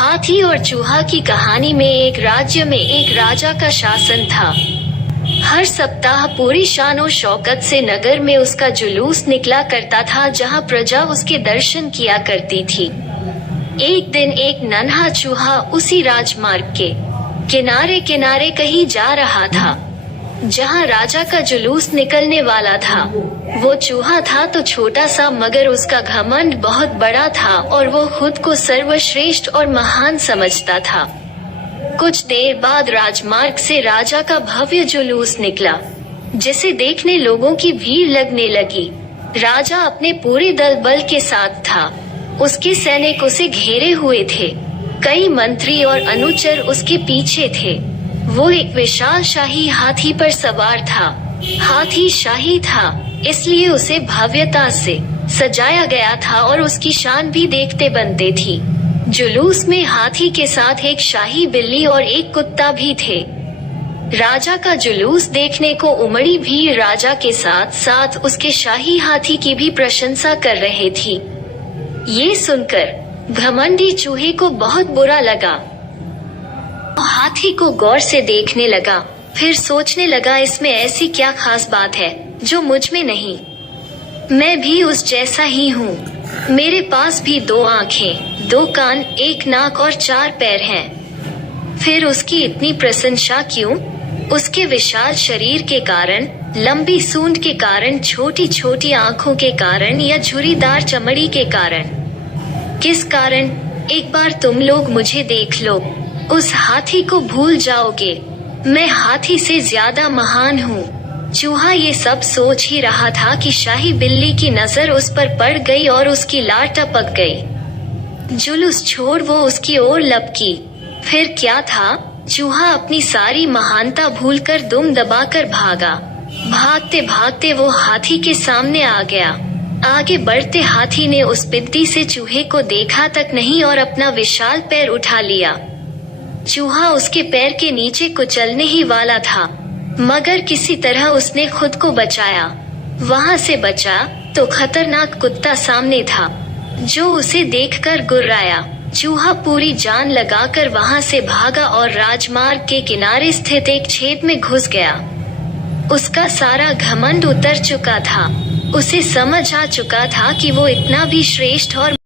हाथी और चूहा की कहानी में एक राज्य में एक राजा का शासन था। हर सप्ताह पूरी शानो शौकत से नगर में उसका जुलूस निकला करता था, जहां प्रजा उसके दर्शन किया करती थी। एक दिन एक नन्हा चूहा उसी राजमार्ग के किनारे किनारे कहीं जा रहा था जहां राजा का जुलूस निकलने वाला था। वो चूहा था तो छोटा सा, मगर उसका घमंड बहुत बड़ा था और वो खुद को सर्वश्रेष्ठ और महान समझता था। कुछ देर बाद राजमार्ग से राजा का भव्य जुलूस निकला, जिसे देखने लोगों की भीड़ लगने लगी। राजा अपने पूरे दल बल के साथ था। उसके सैनिक उसे घेरे हुए थे। कई मंत्री और अनुचर उसके पीछे थे। वो एक विशाल शाही हाथी पर सवार था। हाथी शाही था, इसलिए उसे भव्यता से सजाया गया था और उसकी शान भी देखते बनते थी। जुलूस में हाथी के साथ एक शाही बिल्ली और एक कुत्ता भी थे। राजा का जुलूस देखने को उमड़ी भीड़ राजा के साथ साथ उसके शाही हाथी की भी प्रशंसा कर रहे थी। ये सुनकर घमंडी चूहे को बहुत बुरा लगा। हाथी को गौर से देखने लगा, फिर सोचने लगा, इसमें ऐसी क्या खास बात है जो मुझ में नहीं। मैं भी उस जैसा ही हूँ। मेरे पास भी 2 आँखें, 2 कान, 1 नाक और 4 पैर हैं। फिर उसकी इतनी प्रशंसा क्यों? उसके विशाल शरीर के कारण, लंबी सूंड के कारण, छोटी छोटी आँखों के कारण या झुर्रीदार चमड़ी के कारण? किस कारण? एक बार तुम लोग मुझे देख लो, उस हाथी को भूल जाओगे। मैं हाथी से ज्यादा महान हूँ। चूहा ये सब सोच ही रहा था कि शाही बिल्ली की नजर उस पर पड़ गई और उसकी लार टपक गई। जुलूस छोड़ वो उसकी ओर लपकी। फिर क्या था? चूहा अपनी सारी महानता भूलकर दुम दबाकर भागा। भागते भागते वो हाथी के सामने आ गया। आगे बढ़ते हाथी ने उस बिद्दी से चूहे को देखा तक नहीं और अपना विशाल पैर उठा लिया। चूहा उसके पैर के नीचे कुचलने ही वाला था, मगर किसी तरह उसने खुद को बचाया। वहां से बचा तो खतरनाक कुत्ता सामने था, जो उसे देखकर गुर्राया। चूहा पूरी जान लगाकर वहां से भागा और राजमार्ग के किनारे स्थित एक छेद में घुस गया। उसका सारा घमंड उतर चुका था। उसे समझ आ चुका था कि वो इतना भी श्रेष्ठ और